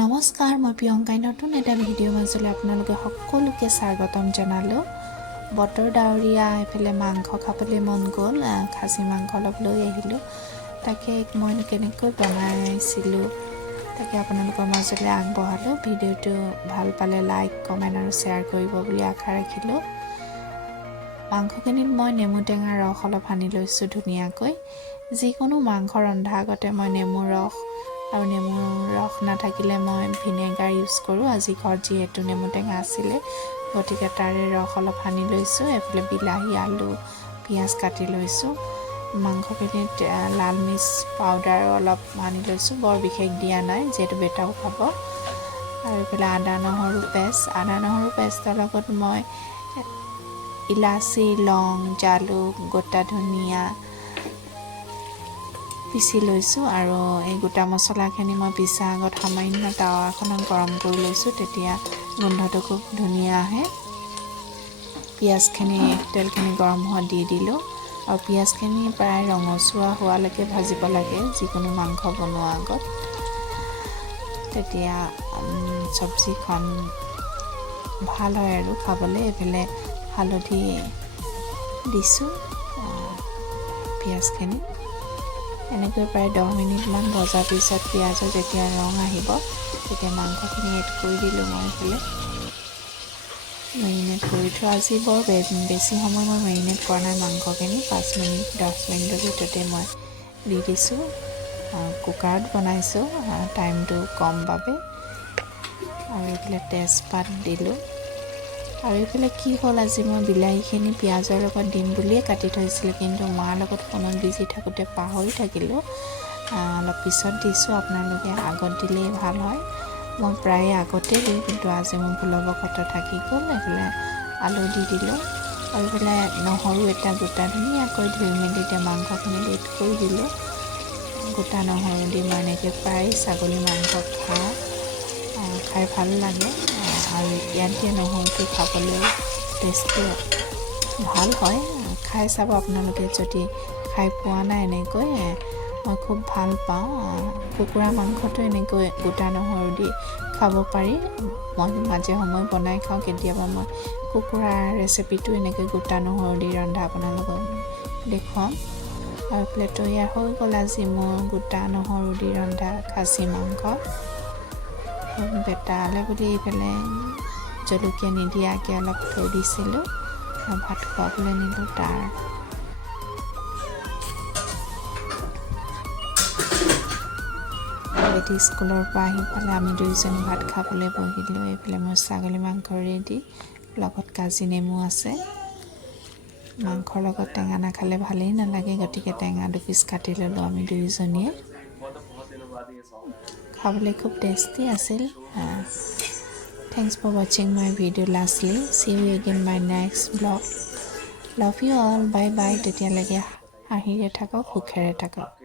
নমস্কাৰ মই প্ৰিয়ংকাই নতুন এটা ভিডিঅ' মাজলৈ আপোনালোকে সকলোকে স্বাগতম জনালোঁ বতৰ ডাৱৰীয়া এফালে মাংস খাবলৈ মন গ'ল খাচী মাংস অলপ লৈ আহিলোঁ তাকে মই কেনেকৈ বনাইছিলোঁ তাকে আপোনালোকৰ মাজলৈ আগবঢ়ালোঁ ভিডিঅ'টো ভাল পালে লাইক কমেণ্ট আৰু শ্বেয়াৰ কৰিব বুলি আশা ৰাখিলোঁ মাংসখিনিত মই নেমু টেঙা ৰস অলপ সানি লৈছোঁ ধুনীয়াকৈ যিকোনো মাংস ৰন্ধা আগতে মই নেমু ৰস আৰু নেমু ৰস নাথাকিলে মই ভিনেগাৰ ইউজ কৰোঁ আজি ঘৰত যিহেতু নেমু টেঙা আছিলে গতিকে তাৰে ৰস অলপ সানি লৈছোঁ এফালে বিলাহী আলু পিঁয়াজ কাটি লৈছোঁ মাংসখিনিত লাল মিৰ্চ পাউডাৰ অলপ সানি লৈছোঁ বৰ বিশেষ দিয়া নাই যিহেতু বেটাও খাব আৰু এইফালে আদা নহৰু পেষ্টৰ লগত মই ইলাচি লং জালুক গোটা ধনিয়া পিচি লৈছোঁ আৰু এই গোটা মছলাখিনি মই পিছা আগত সামান্য টাৱা এখনত গৰম কৰি লৈছোঁ তেতিয়া গোন্ধটো খুব ধুনীয়া আহে পিঁয়াজখিনি তেলখিনি গৰম হোৱা দি দিলোঁ আৰু পিঁয়াজখিনি প্ৰায় ৰঙচুৱা হোৱালৈকে ভাজিব লাগে যিকোনো মাংস বনোৱাৰ আগত তেতিয়া চব্জিখন ভাল হয় আৰু খাবলৈ এইফালে হালধি দিছোঁ পিঁয়াজখিনি এনেকৈ প্ৰায় 10 মিনিটমান ভজাৰ পিছত পিঁয়াজৰ যেতিয়া ৰং আহিব তেতিয়া মাংসখিনি এড কৰি দিলোঁ মই এইফালে মেৰিনেট কৰি থোৱা আজি বৰ বেছি সময় মই মেৰিনেট কৰা নাই মাংসখিনি 5 মিনিট 10 মিনিটৰ ভিতৰতে মই দি দিছোঁ কুকাৰত বনাইছোঁ টাইমটো কম বাবে আৰু এইফালে তেজপাত দিলোঁ আৰু এইফালে কি হ'ল আজি মই বিলাহীখিনি পিঁয়াজৰ লগত দিম বুলিয়ে কাটি থৈছিলোঁ কিন্তু মাৰ লগত ফোনত বিজি থাকোঁতে পাহৰি থাকিলোঁ অলপ পিছত দিছোঁ আপোনালোকে আগত দিলেই ভাল হয় মই প্ৰায় আগতে দিওঁ কিন্তু আজি মোৰ ভুলবশতঃ থাকি গ'ল এইফালে আলু দি দিলোঁ আৰু এইফালে নহৰু এটা গোটা ধুনীয়াকৈ ধুই মেলি এতিয়া মাংসখিনি এড কৰি দিলোঁ গোটা নহৰু দি মই এনেকৈ প্ৰায় ছাগলী মাংস খাই ভাল লাগে আৰু ইয়াত দিয়া নহৰুটো খাবলৈ টেষ্টটো ভাল হয় খাই চাব আপোনালোকে যদি খাই পোৱা নাই এনেকৈ মই খুব ভাল পাওঁ কুকুৰা মাংসটো এনেকৈ গোটা নহৰু দি খাব পাৰি মই মাজে সময়ে বনাই খাওঁ কেতিয়াবা মই কুকুৰাৰ ৰেচিপিটো এনেকৈ গোটা নহৰু দি ৰন্ধা আপোনালোকক দেখুৱাম আৰু এইফালে তৈয়াৰ হৈ গ'ল আজি মোৰ গোটা নহৰু দি ৰন্ধা খাচী মাংস বেটালে বুলি এইফালে জলকীয়া নিদিয়াকৈ অলপ থৈ দিছিলোঁ আৰু ভাত খুৱাবলৈ নিলোঁ তাৰ বেটি স্কুলৰ পৰা আহি পেলাই আমি দুয়োজনী ভাত খাবলৈ বহিলোঁ এইফালে মোৰ ছাগলী মাংস ৰেডি লগত কাজি নেমু আছে মাংসৰ লগত টেঙা নাখালে ভালেই নালাগে গতিকে টেঙা 2 পিচ কাটি ল'লোঁ আমি দুয়োজনীয়ে খাবলৈ খুব টেষ্টি আছিল Thanks for watching my video lastly. See you again in my next vlog. Love you all. Bye bye. তেতিয়ালৈকে হাঁহিৰে থাকক সুখেৰে থাকক